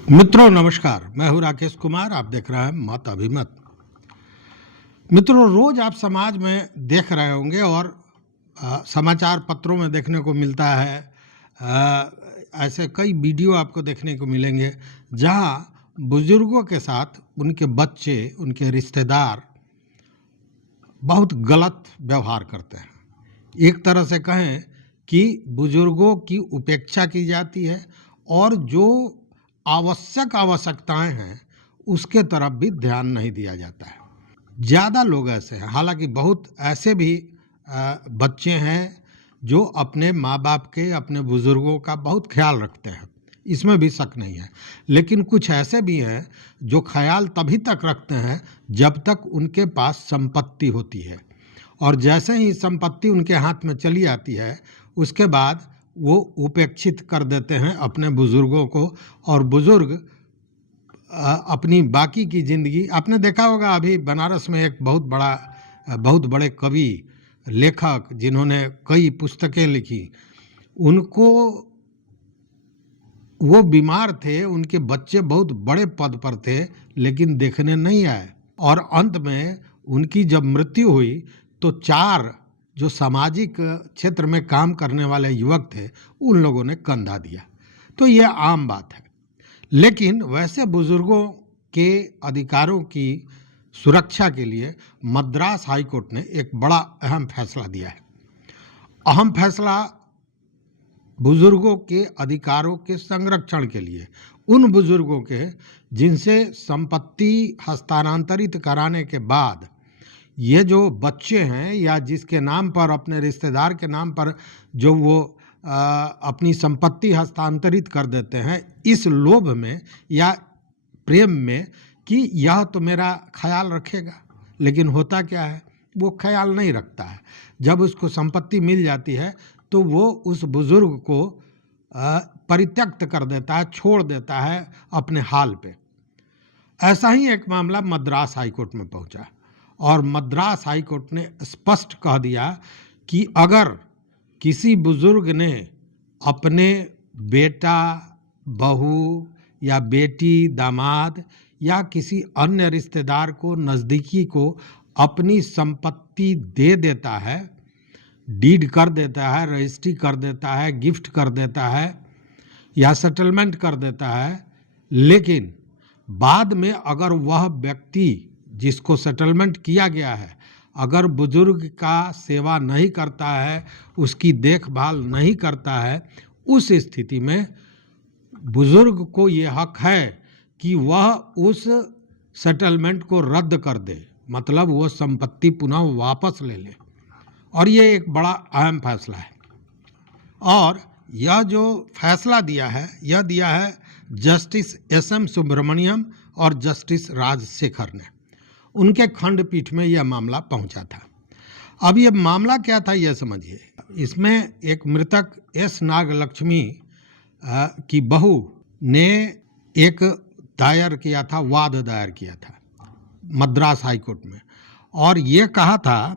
मित्रों नमस्कार, मैं हूं राकेश कुमार। आप देख रहे हैं मत अभिमत। मित्रों, रोज आप समाज में देख रहे होंगे और समाचार पत्रों में देखने को मिलता है। ऐसे कई वीडियो आपको देखने को मिलेंगे जहां बुजुर्गों के साथ उनके बच्चे, उनके रिश्तेदार बहुत गलत व्यवहार करते हैं। एक तरह से कहें कि बुजुर्गों की उपेक्षा की जाती है और जो आवश्यकताएं हैं उसके तरफ भी ध्यान नहीं दिया जाता है। ज़्यादा लोग ऐसे हैं, हालांकि बहुत ऐसे भी बच्चे हैं जो अपने माँ बाप के, अपने बुजुर्गों का बहुत ख्याल रखते हैं, इसमें भी शक नहीं है। लेकिन कुछ ऐसे भी हैं जो ख्याल तभी तक रखते हैं जब तक उनके पास संपत्ति होती है, और जैसे ही संपत्ति उनके हाथ में चली आती है उसके बाद वो उपेक्षित कर देते हैं अपने बुजुर्गों को। और बुजुर्ग अपनी बाकी की ज़िंदगी, आपने देखा होगा अभी बनारस में एक बहुत बड़े कवि, लेखक जिन्होंने कई पुस्तकें लिखी, उनको, वो बीमार थे, उनके बच्चे बहुत बड़े पद पर थे लेकिन देखने नहीं आए, और अंत में उनकी जब मृत्यु हुई तो 4 जो सामाजिक क्षेत्र में काम करने वाले युवक थे उन लोगों ने कंधा दिया। तो ये आम बात है। लेकिन वैसे बुजुर्गों के अधिकारों की सुरक्षा के लिए मद्रास हाई कोर्ट ने एक बड़ा अहम फैसला दिया है। अहम फैसला बुजुर्गों के अधिकारों के संरक्षण के लिए, उन बुजुर्गों के जिनसे संपत्ति हस्तांतरित कराने के बाद ये जो बच्चे हैं या जिसके नाम पर, अपने रिश्तेदार के नाम पर जो वो अपनी संपत्ति हस्तांतरित कर देते हैं इस लोभ में या प्रेम में कि यह तो मेरा ख्याल रखेगा, लेकिन होता क्या है, वो ख्याल नहीं रखता है। जब उसको संपत्ति मिल जाती है तो वो उस बुजुर्ग को परित्यक्त कर देता है, छोड़ देता है अपने हाल पे। ऐसा ही एक मामला मद्रास हाई कोर्ट में पहुंचा और मद्रास हाई कोर्ट ने स्पष्ट कह दिया कि अगर किसी बुजुर्ग ने अपने बेटा, बहू या बेटी, दामाद या किसी अन्य रिश्तेदार को, नज़दीकी को अपनी संपत्ति दे देता है, डीड कर देता है, रजिस्ट्री कर देता है, गिफ्ट कर देता है या सेटलमेंट कर देता है, लेकिन बाद में अगर वह व्यक्ति जिसको सेटलमेंट किया गया है अगर बुजुर्ग का सेवा नहीं करता है, उसकी देखभाल नहीं करता है, उस स्थिति में बुजुर्ग को ये हक है कि वह उस सेटलमेंट को रद्द कर दे, मतलब वो संपत्ति पुनः वापस ले ले। और ये एक बड़ा अहम फैसला है। और यह जो फैसला दिया है, यह दिया है जस्टिस एस.एम. सुब्रमण्यम और जस्टिस राजशेखर ने। उनके खंडपीठ में यह मामला पहुंचा था। अब ये मामला क्या था यह समझिए। इसमें एक मृतक एस. नागलक्ष्मी की बहू ने एक वाद दायर किया था मद्रास हाई कोर्ट में, और ये कहा था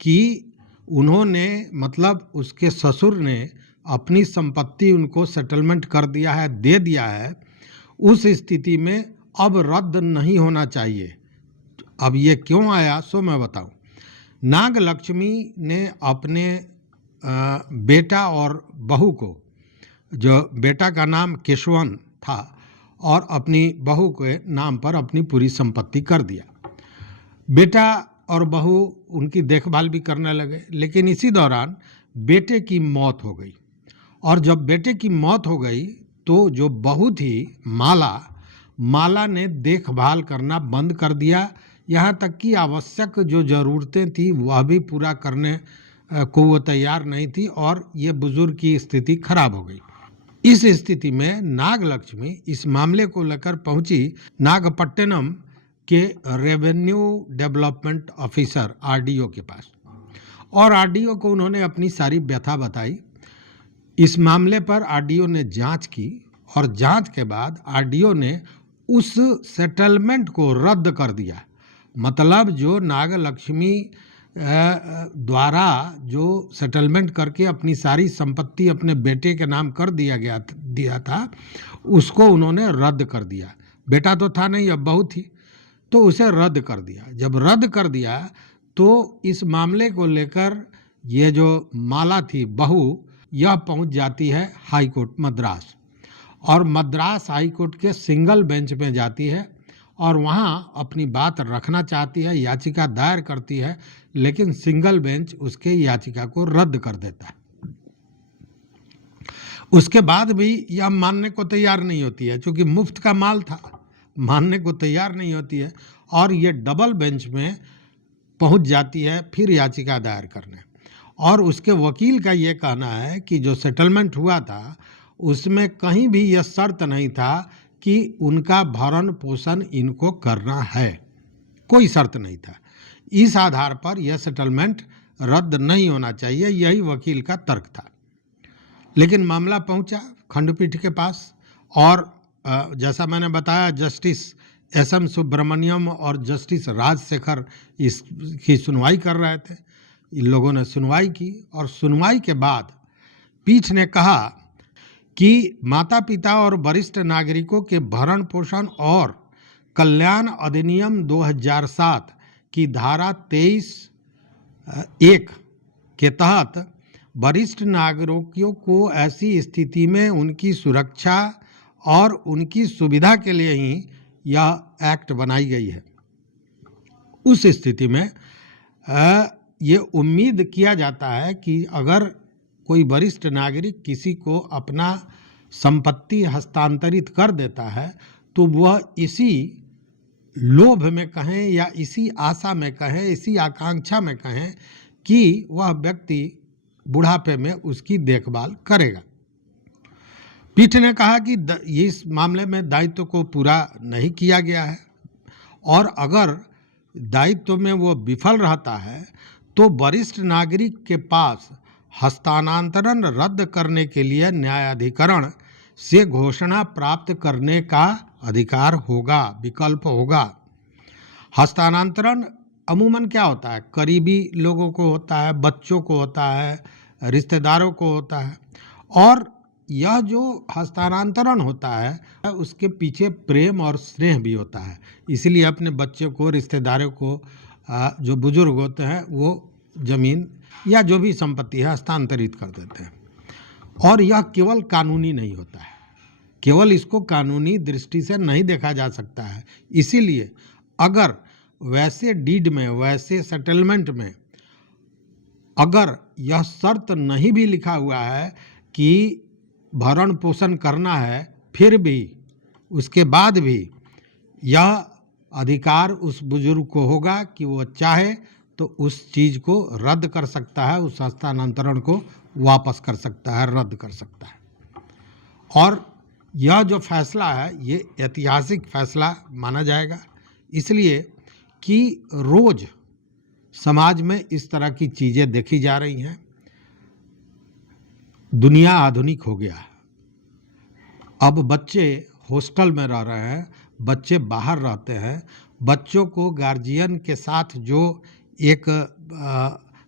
कि उन्होंने, मतलब उसके ससुर ने अपनी संपत्ति उनको सेटलमेंट कर दिया है, दे दिया है, उस स्थिति में अब रद्द नहीं होना चाहिए। अब ये क्यों आया सो मैं बताऊं। नागलक्ष्मी ने अपने बेटा और बहू को, जो बेटा का नाम केशवन था और अपनी बहू के नाम पर अपनी पूरी संपत्ति कर दिया। बेटा और बहू उनकी देखभाल भी करने लगे, लेकिन इसी दौरान बेटे की मौत हो गई। और जब बेटे की मौत हो गई तो जो बहू थी माला ने देखभाल करना बंद कर दिया, यहाँ तक कि आवश्यक जो ज़रूरतें थी वह भी पूरा करने को वो तैयार नहीं थी, और ये बुजुर्ग की स्थिति खराब हो गई। इस स्थिति में नागलक्ष्मी इस मामले को लेकर पहुंची नागपट्टिनम के रेवेन्यू डेवलपमेंट ऑफिसर आरडीओ के पास, और आरडीओ को उन्होंने अपनी सारी व्यथा बताई। इस मामले पर आरडीओ ने जांच की और जांच के बाद आरडीओ ने उस सेटलमेंट को रद्द कर दिया। मतलब जो नागलक्ष्मी द्वारा जो सेटलमेंट करके अपनी सारी संपत्ति अपने बेटे के नाम कर दिया था, उसको उन्होंने रद्द कर दिया। बेटा तो था नहीं, अब बहू थी, तो उसे रद्द कर दिया। जब रद्द कर दिया तो इस मामले को लेकर ये जो माला थी बहू, यह पहुंच जाती है हाई कोर्ट मद्रास, और मद्रास हाई कोर्ट के सिंगल बेंच में जाती है और वहां अपनी बात रखना चाहती है, याचिका दायर करती है, लेकिन सिंगल बेंच उसके याचिका को रद्द कर देता है। उसके बाद भी यह मानने को तैयार नहीं होती है, क्योंकि मुफ्त का माल था, मानने को तैयार नहीं होती है, और ये डबल बेंच में पहुंच जाती है फिर याचिका दायर करने। और उसके वकील का ये कहना है कि जो सेटलमेंट हुआ था उसमें कहीं भी यह शर्त नहीं था कि उनका भरण पोषण इनको करना है, कोई शर्त नहीं था। इस आधार पर यह सेटलमेंट रद्द नहीं होना चाहिए, यही वकील का तर्क था। लेकिन मामला पहुंचा खंडपीठ के पास, और जैसा मैंने बताया जस्टिस एस.एम. सुब्रमण्यम और जस्टिस राजशेखर इसकी सुनवाई कर रहे थे। इन लोगों ने सुनवाई की, और सुनवाई के बाद पीठ ने कहा कि माता पिता और वरिष्ठ नागरिकों के भरण पोषण और कल्याण अधिनियम 2007 की धारा 23(1) के तहत वरिष्ठ नागरिकों को ऐसी स्थिति में उनकी सुरक्षा और उनकी सुविधा के लिए ही यह एक्ट बनाई गई है। उस स्थिति में ये उम्मीद किया जाता है कि अगर कोई वरिष्ठ नागरिक किसी को अपना संपत्ति हस्तांतरित कर देता है तो वह इसी लोभ में कहें या इसी आशा में कहें, इसी आकांक्षा में कहें कि वह व्यक्ति बुढ़ापे में उसकी देखभाल करेगा। पीठ ने कहा कि इस मामले में दायित्व को पूरा नहीं किया गया है, और अगर दायित्व में वो विफल रहता है तो वरिष्ठ नागरिक के पास हस्तांतरण रद्द करने के लिए न्यायाधिकरण से घोषणा प्राप्त करने का अधिकार होगा, विकल्प होगा। हस्तांतरण अमूमन क्या होता है, करीबी लोगों को होता है, बच्चों को होता है, रिश्तेदारों को होता है, और यह जो हस्तांतरण होता है उसके पीछे प्रेम और स्नेह भी होता है। इसलिए अपने बच्चे को, रिश्तेदारों को, जो बुजुर्ग होते हैं वो जमीन या जो भी संपत्ति है हस्तांतरित कर देते हैं। और यह केवल कानूनी नहीं होता है, केवल इसको कानूनी दृष्टि से नहीं देखा जा सकता है। इसीलिए अगर वैसे डीड में, वैसे सेटलमेंट में अगर यह शर्त नहीं भी लिखा हुआ है कि भरण पोषण करना है, फिर भी उसके बाद भी यह अधिकार उस बुजुर्ग को होगा कि वो चाहे तो उस चीज़ को रद्द कर सकता है, उस हस्तांतरण को वापस कर सकता है, रद्द कर सकता है। और यह जो फैसला है ये ऐतिहासिक फैसला माना जाएगा, इसलिए कि रोज़ समाज में इस तरह की चीज़ें देखी जा रही हैं। दुनिया आधुनिक हो गया है, अब बच्चे हॉस्टल में रह रहे हैं, बच्चे बाहर रहते हैं, बच्चों को गार्जियन के साथ जो एक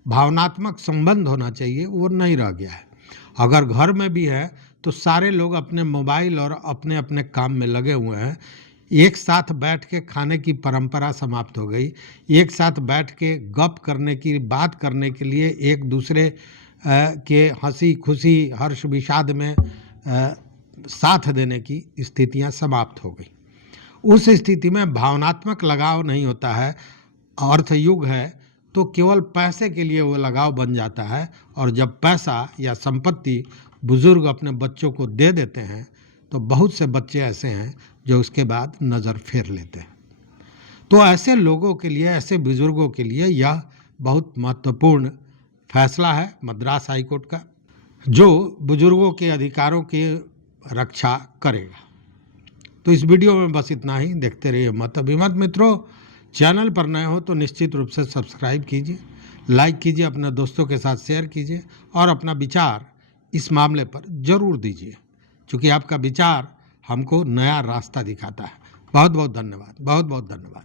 भावनात्मक संबंध होना चाहिए वो नहीं रह गया है। अगर घर में भी है तो सारे लोग अपने मोबाइल और अपने अपने काम में लगे हुए हैं। एक साथ बैठ के खाने की परंपरा समाप्त हो गई, एक साथ बैठ के गप करने की, बात करने के लिए एक दूसरे के हंसी खुशी हर्ष विषाद में साथ देने की स्थितियां समाप्त हो गई। उस स्थिति में भावनात्मक लगाव नहीं होता है। अर्थयुग है तो केवल पैसे के लिए वो लगाव बन जाता है, और जब पैसा या संपत्ति बुजुर्ग अपने बच्चों को दे देते हैं तो बहुत से बच्चे ऐसे हैं जो उसके बाद नज़र फेर लेते हैं। तो ऐसे लोगों के लिए, ऐसे बुजुर्गों के लिए यह बहुत महत्वपूर्ण फैसला है मद्रास हाई कोर्ट का, जो बुजुर्गों के अधिकारों की रक्षा करेगा। तो इस वीडियो में बस इतना ही। देखते रहिए मत अभिमत। मित्रों, चैनल पर नए हो तो निश्चित रूप से सब्सक्राइब कीजिए, लाइक कीजिए, अपने दोस्तों के साथ शेयर कीजिए, और अपना विचार इस मामले पर जरूर दीजिए, क्योंकि आपका विचार हमको नया रास्ता दिखाता है। बहुत बहुत धन्यवाद, बहुत बहुत धन्यवाद।